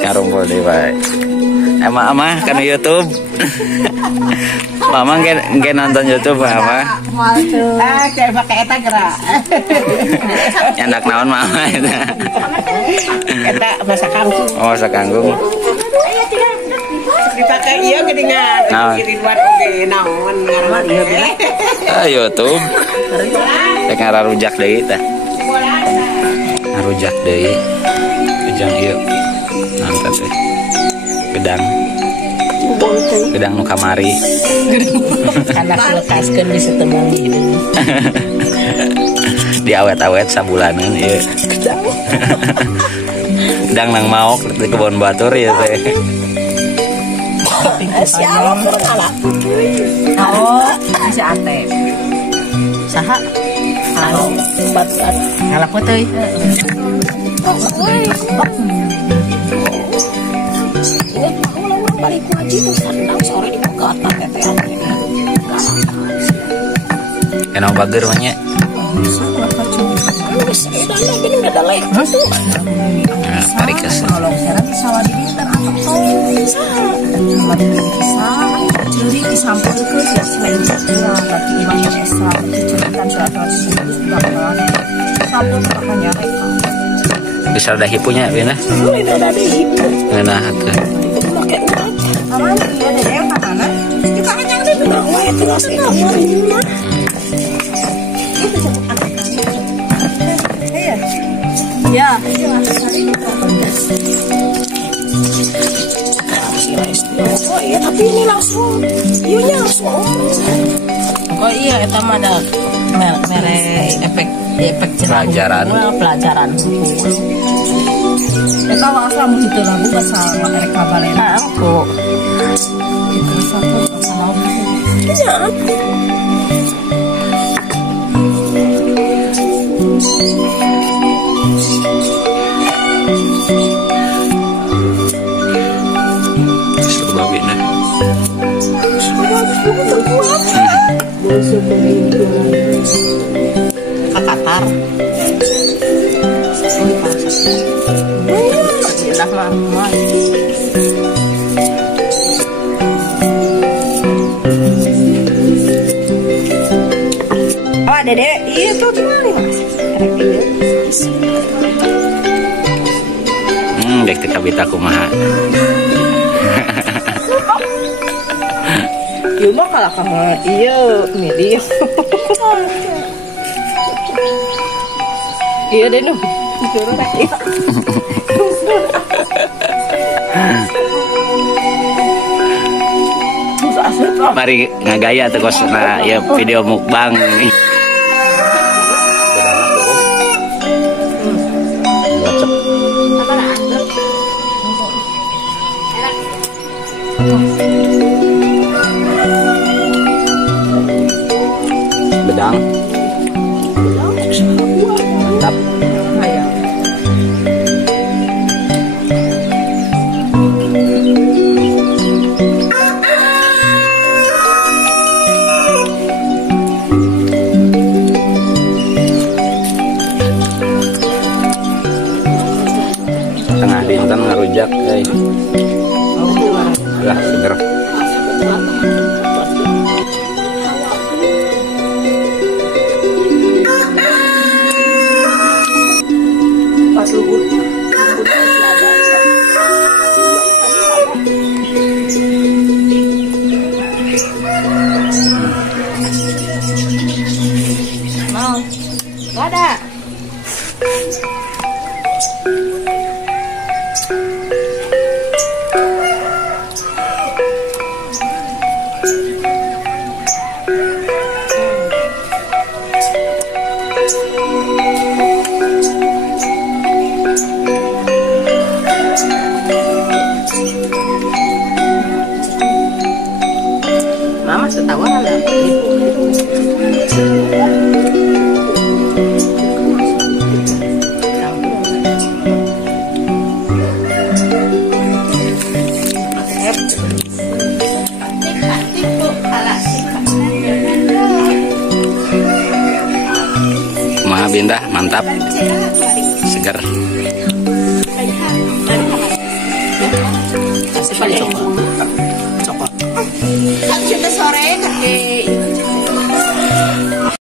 ngarumpul di bae. Ama kan YouTube. Mama nggak nonton YouTube Mama. Kayak pakai eta gerak. Nyandak naon Mama eta. Eta masak kangkung. Oh, masak kangkung. Dipakai iya gedengan. Di luar oge naon ngaran ieu. YouTube. Rek ngararujak deui tah. Ngarujak deui. Ujang ieu. Nonton teh. Gedang nu kamari. Anak lekaskeun bisa temang gitu. Diawet-awet sabulanan ieu. Gedang nang maok di kebon batur ya teh. Siapa kurang ala. Oh, si Ate. Saha? Halo, bat-bat. Ngalah teuy. Balik ngaji tuh sandang sore di kota teteh ini. Kenapa bager mah nya? Tarik ke sana. Jadi disampaikan ya selain tapi ibadah Islam diceritakan surat sampun makanya mereka. Bisa ada hipunya Bina? Ada hipu. Nah, atuh. Pakai uang. Aman ya ada yang mana? Kita hanya ada dua wae terus itu. Ya, oh iya tapi ini langsung, iunya langsung. Oh iya, itu mah ada mere efek pelajaran. Pelajaran. Eta asal mu kitu lagu basa mereka balena aku. Terus aku salah. Iya. Katar. Sudah lama. Oh, Dede, iya tuh gimana Mas? Dek teh kabita kumaha. Ieu mah kalah kamu ieu media. Iya deh nu. Mari ngagaya teh kos na ya video mukbang ini. Bedang. Mantap. Tengah dinten ngarujak, lah seger. Gak ada. Mama setawa ada. Kumaha Binda, mantap. Seger. Coba. Kan sudah sore, kakek